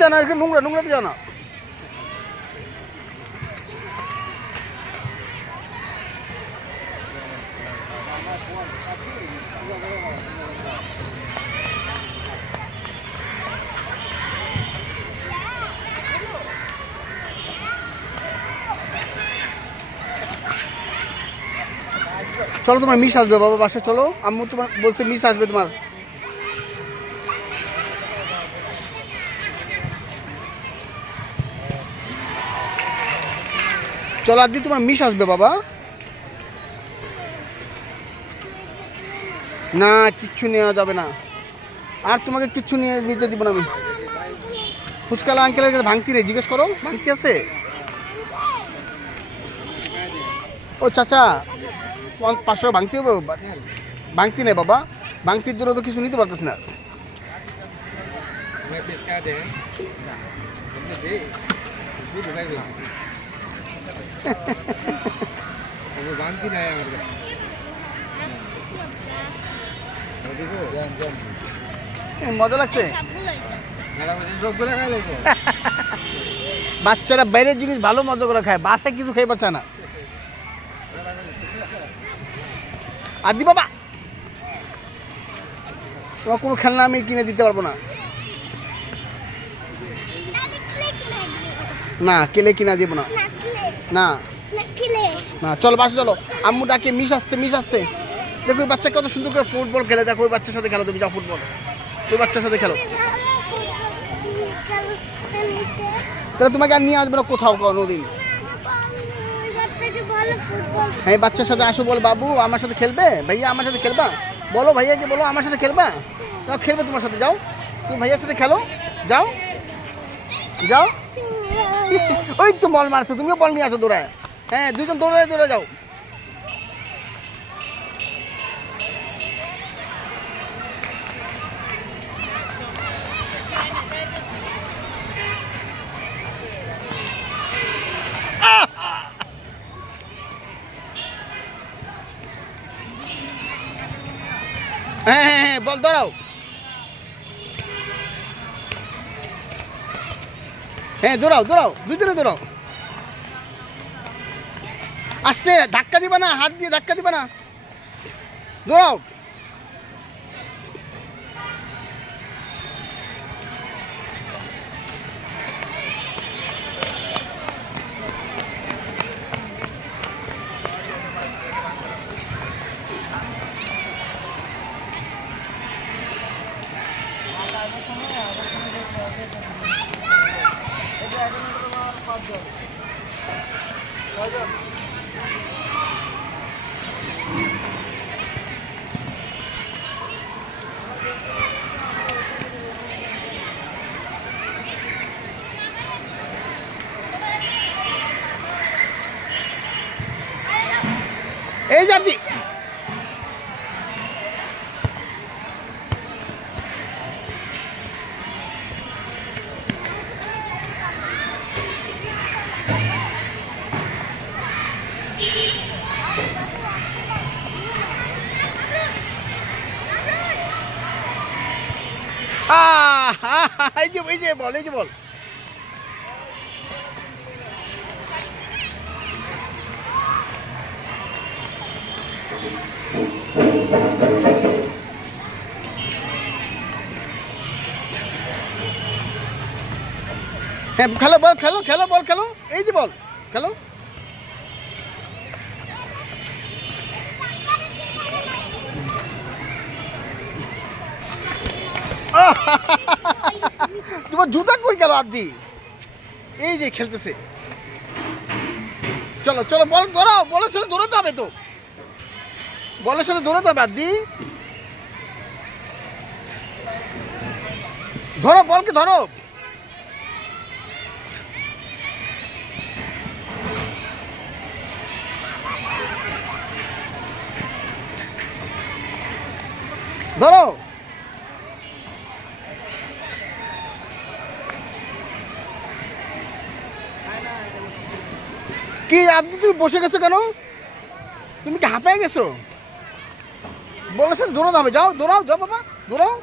দিয়ে না, নোংরা নোংরা দিয়ে না। চলো তোমার মিস আসবে বাবা, বাসায় চলো। আম্মু তোমার বলছে মিস আসবে তোমার। চলো আদি তোমার মিস আসবে বাবা। না কিচ্ছু নেওয়া যাবে না, আর তোমাকে কিচ্ছু নিয়ে নিতে দিব না আমি। ফুচকালা আঙ্কেলের কাছে ভাঙতি রে, জিজ্ঞেস করো ভাঙতি আছে। ও চাচা 500 ভাঙতি হবে? ভাঙতি নেই বাবা, ভাঙতির জন্য তো কিছু নিতে পারতেছি না। মজা লাগছে। বাচ্চারা বাইরের জিনিস ভালো মজা করে খায়, বাসায় কিছু খেয়ে পারছে না। আদি বাবা তোমার কোনো খেলনা আমি কিনে দিতে পারবো না। না কেলে কিনা দিব না, না না। চলো বাসে চলো, আম্মু ডাকে মিস আসছে, মিস আসছে। দেখো ওই বাচ্চা কত সুন্দর করে ফুটবল খেলে, দেখো ওই বাচ্চার সাথে খেলো, তুমি যাও ফুটবল, ওই বাচ্চার সাথে খেলো। তাহলে তোমাকে আর নিয়ে আসবে না কোথাও কোনোদিন। হ্যাঁ বাচ্চার সাথে আসো, বল বাবু আমার সাথে খেলবে, ভাইয়া আমার সাথে খেলবা, বলো ভাইয়াকে, বলো আমার সাথে খেলবা। যাও খেলবে তোমার সাথে, যাও তুমি ভাইয়ার সাথে খেলো, যাও যাও। ওই তো বল মারছো, তুমিও বল নিয়ে আসো দৌড়ায়। হ্যাঁ দুজন দৌড়ায় দৌড়ে যাও। হ্যাঁ হ্যাঁ হ্যাঁ বল দৌড়াও। হ্যাঁ দৌড়াও দৌড়াও, দুজনে দৌড়াও। আস্তে, ধাক্কা দিবা না, হাত দিয়ে ধাক্কা দিবা না, দৌড়াও। এই জাতি এই যে এই যে বল, এই যে বল। হ্যাঁ খেলো বল, খেলো খেলো বল, খেলো এই যে বল, খেলো। তোমার জুতা কই গেল আদি? এই যে খেলতেছে। চলো চলো বল ধরো, বলের সাথে দৌড়াতে হবে তো, বলের সাথে দৌড়াতে হবে আদি। ধরো বলকে ধরো। ধরো। কি আপনি তুমি বসে গেছো কেন? তুমি কি হাঁপায় গেছো? বলেছেন দৌড়াতে হবে, যাও দৌড়াও, যাও বাবা দৌড়াও।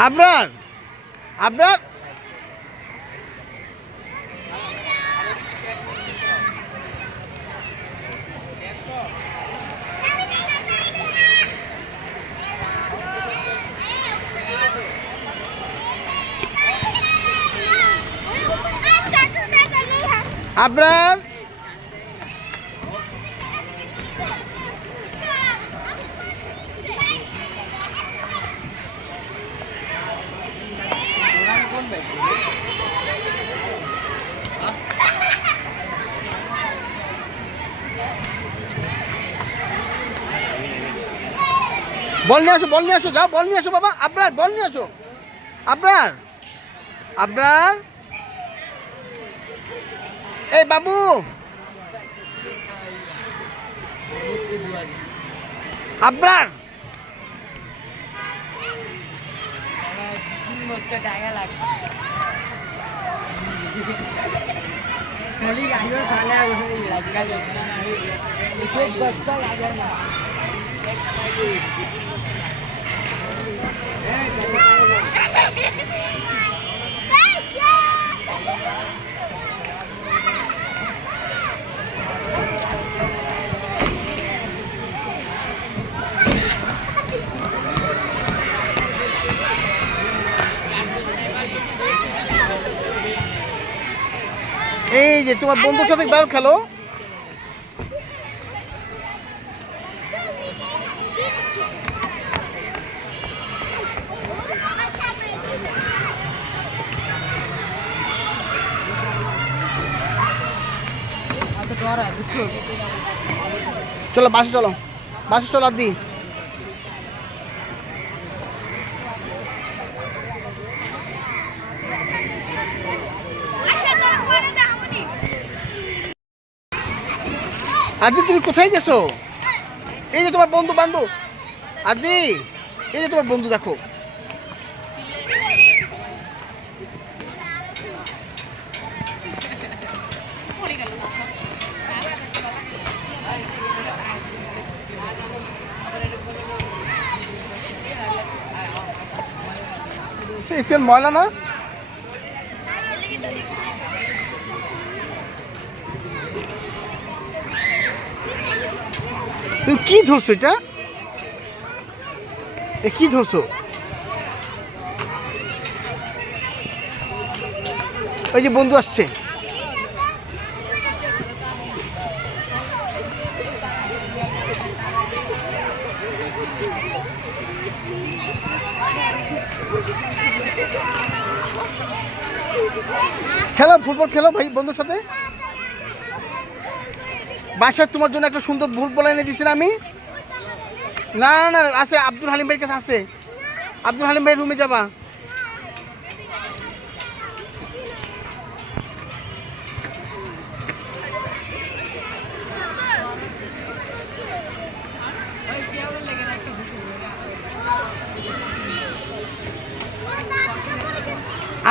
আবরার আবরার আবরার বল নিয়ে আসো যাও বল নিয়ে আসো বাবা আবরার বল নিয়ে আসো আবরার আবরার এই বাবু আবরার এই যে তোমার বন্ধুর সাথে ব্যাট খেলো চলো বাসে চলো আদি আদি তুমি কোথায় গেছো এই যে তোমার বন্ধু বান্ধব আদি এই যে তোমার বন্ধু দেখো ময়লা না তুমি কি ধরছো এটা কি ধরছো ওই যে বন্ধু আসছে খেলো ফুটবল খেলো ভাই বন্ধুর সাথে বাসার তোমার জন্য একটা সুন্দর ফুটবল এনে দিয়েছিলাম আমি না না আছে আব্দুল হালিম ভাইয়ের কাছে আছে আব্দুল হালিম ভাই রুমে যাবা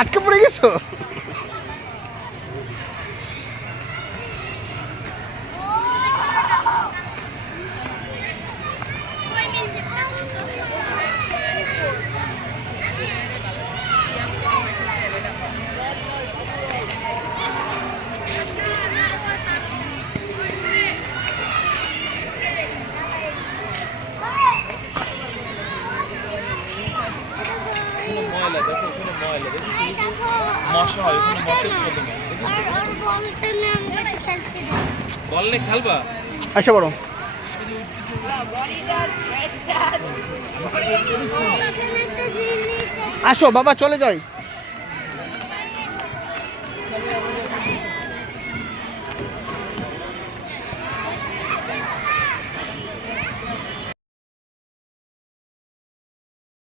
আটকে পড়ে গেছো আচ্ছা বড় আসো বাবা চলে যাই